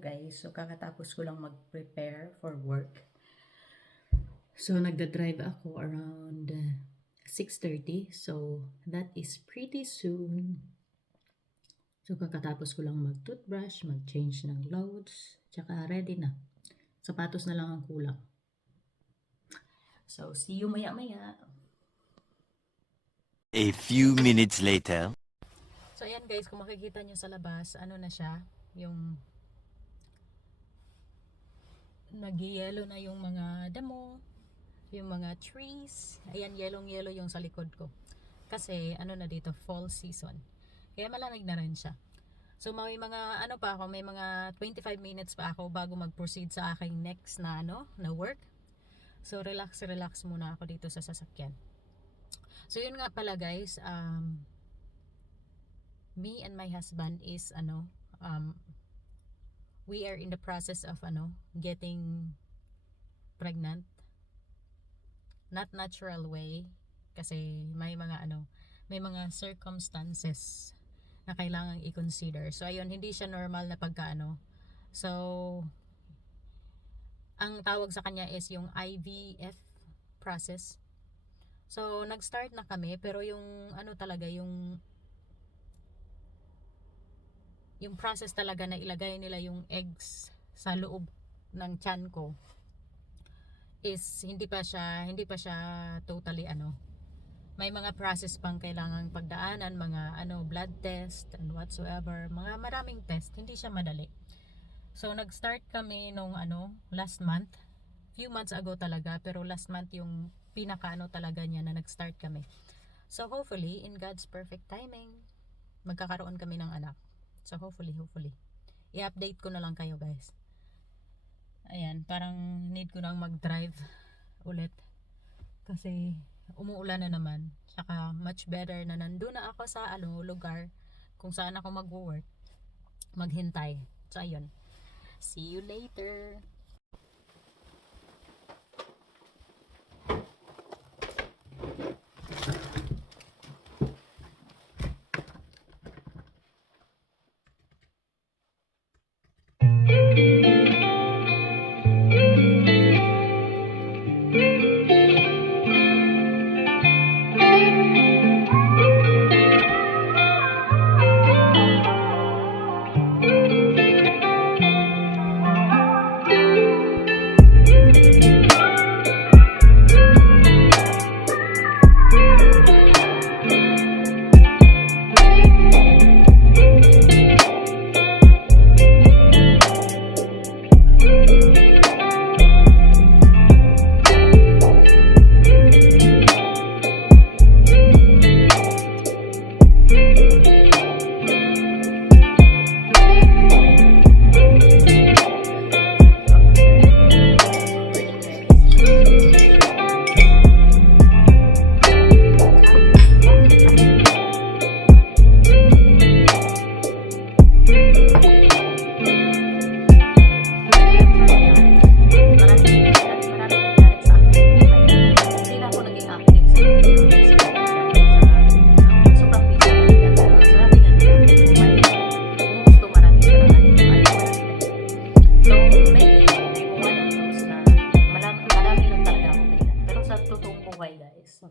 Guys, so kakatapos ko lang mag-prepare for work. So nagda-drive ako around 6:30. So that is pretty soon. So kakatapos ko lang mag-toothbrush, mag-change ng loads, tsaka ready na. Sapatos na lang ang kulang. So see you maya-maya. A few minutes later. So ayan guys, kung makikita nyo sa labas, ano na siya, yung nag-yellow na yung mga damo, yung mga trees. Ayan, yellow yung sa likod ko. Kasi ano na dito, fall season. Kaya malamig na rin siya. So may mga ano pa ako, may mga 25 minutes pa ako bago mag-proceed sa aking next na na work. So relax muna ako dito sa sasakyan. So yun nga pala guys, me and my husband is we are in the process of getting pregnant. Not natural way kasi may mga circumstances na kailangang i-consider. So ayun, hindi siya normal na pagkaano. So ang tawag sa kanya is yung IVF process. So nag-start na kami, pero yung talaga yung process talaga na ilagay nila yung eggs sa loob ng tiyan ko is hindi pa siya totally may mga process pang kailangang pagdaanan, mga blood test and whatsoever, mga maraming test, hindi siya madali. So nag-start kami nung last month, few months ago talaga, pero last month yung pinaka talaga niya na nag-start kami. So hopefully in God's perfect timing magkakaroon kami ng anak. So hopefully i-update ko na lang kayo guys. Ayan, parang need ko nang mag-drive ulit kasi umuulan na naman. Saka much better na nandun na ako sa lugar kung saan ako mag-work, maghintay. So ayun, see you later.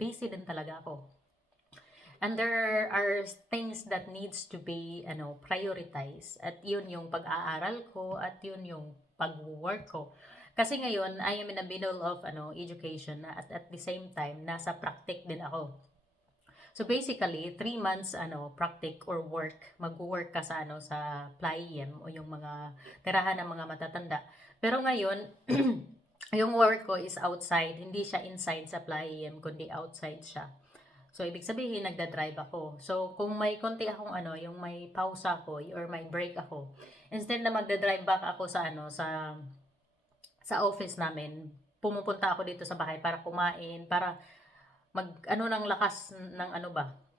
Busy din talaga ako. And there are things that needs to be prioritized. At yun yung pag-aaral ko at yun yung pag-work ko. Kasi ngayon, I am in the middle of education at the same time, nasa practic din ako. So basically, 3 months practic or work, mag-work ka sa sa PLAIEM o yung mga tirahan ng mga matatanda. Pero ngayon, yung work ko is outside, hindi siya inside sa PLAIEM, kundi outside siya. So, ibig sabihin, nagda-drive ako. So, kung may konti akong yung may pausa ako or may break ako, instead na magda-drive back ako sa sa office namin, pumupunta ako dito sa bahay para kumain, para mag ng lakas ng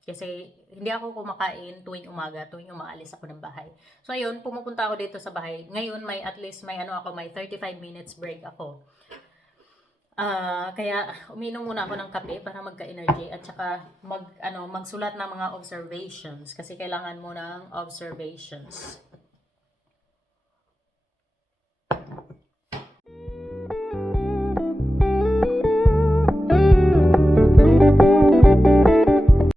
kasi hindi ako kumakain tuwing umaga, tuwing umaalis ako ng bahay. So ayun, pumupunta ako dito sa bahay. Ngayon may at least may may 35 minutes break ako. Kaya uminom muna ako ng kape para magka-energy at saka magsulat ng mga observations kasi kailangan mo ng observations.